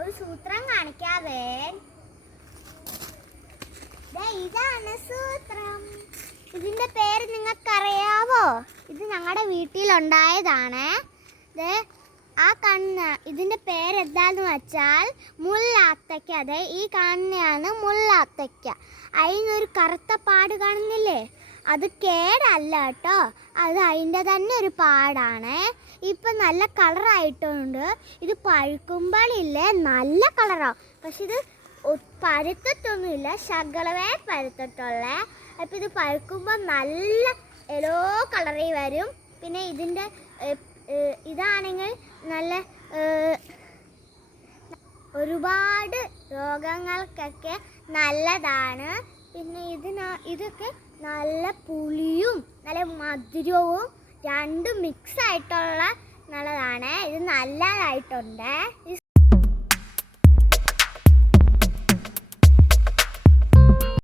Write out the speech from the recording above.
ഒരു സൂത്രം കാണിക്കാവേ. ഇതാണ് സൂത്രം. ഇതിന്റെ പേര് നിങ്ങൾക്കറിയാവോ? ഇത് ഞങ്ങളുടെ വീട്ടിലുണ്ടായതാണ്. ആ കണ്ണ് ഇതിന്റെ പേര് എന്താന്ന് വെച്ചാൽ മുള്ളാത്തയ്ക്ക. അതെ, ഈ കാണുന്നതാണ് മുള്ളാത്തയ്ക്ക. അതിനൊരു കറുത്ത പാട് കാണുന്നില്ലേ? അത് കേടല്ല കേട്ടോ, അത് അതിൻ്റെ തന്നെ ഒരു പാടാണ്. ഇപ്പം നല്ല കളറായിട്ടുണ്ട്. ഇത് പഴുക്കുമ്പോഴില്ലേ നല്ല കളറാവും. പക്ഷെ ഇത് പഴുത്തിട്ടൊന്നുമില്ല, ശകലമേ പഴുത്തിട്ടുള്ളേ. അപ്പം ഇത് പഴുക്കുമ്പോൾ നല്ല യെല്ലോ കളറിൽ വരും. പിന്നെ ഇതിൻ്റെ ഇതാണെങ്കിൽ നല്ല ഒരുപാട് രോഗങ്ങൾക്കൊക്കെ നല്ലതാണ്. പിന്നെ ഇതൊക്കെ നല്ല പുളിയും നല്ല മധുരവും രണ്ടും മിക്സ് ആയിട്ടുള്ള നല്ലതാണ്. ഇത് നല്ലതായിട്ടുണ്ട്.